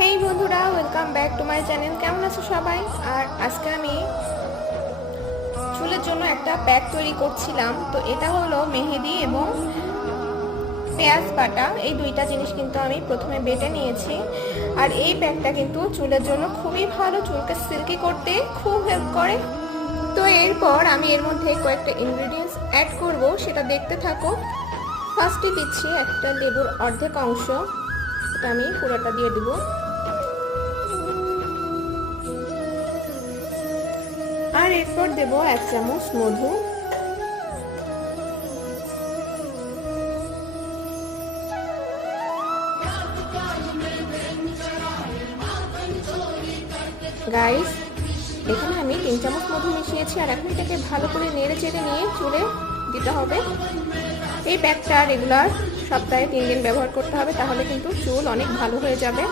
হেই বন্ধুরা, welcome back to my channel. কেমন আছো সবাই? আর আজকে আমি চুলের জন্য একটা প্যাক তৈরি করছিলাম। তো এটা হলো মেহেদি এবং পেঁয়াজ বাটা, এই দুইটা জিনিস কিন্তু আমি প্রথমে বেটে নিয়েছি। আর এই প্যাকটা কিন্তু চুলের জন্য খুবই ভালো, চুলকে সিল্কি করতে খুব হেল্প করে। তো এরপর আমি এর মধ্যে কয়েকটা ইনগ্রেডিয়েন্টস অ্যাড করব, সেটা দেখতে থাকো। ফার্স্টে দিচ্ছি একটা লেবুর অর্ধেক অংশ, এটা আমি পুরোটা দিয়ে দেবো। আর এরপর দেব 1 চামচ মধু, গাইস এখানে আমি 3 চামচ মধু মিশিয়েছি। আর এখন এটাকে ভালো করে নেড়ে চেড়ে নিয়ে চুলে দিতে হবে। এই প্যাকটা রেগুলার সপ্তাহে 3 দিন ব্যবহার করতে হবে, তাহলে কিন্তু চুল অনেক ভালো হয়ে যাবে।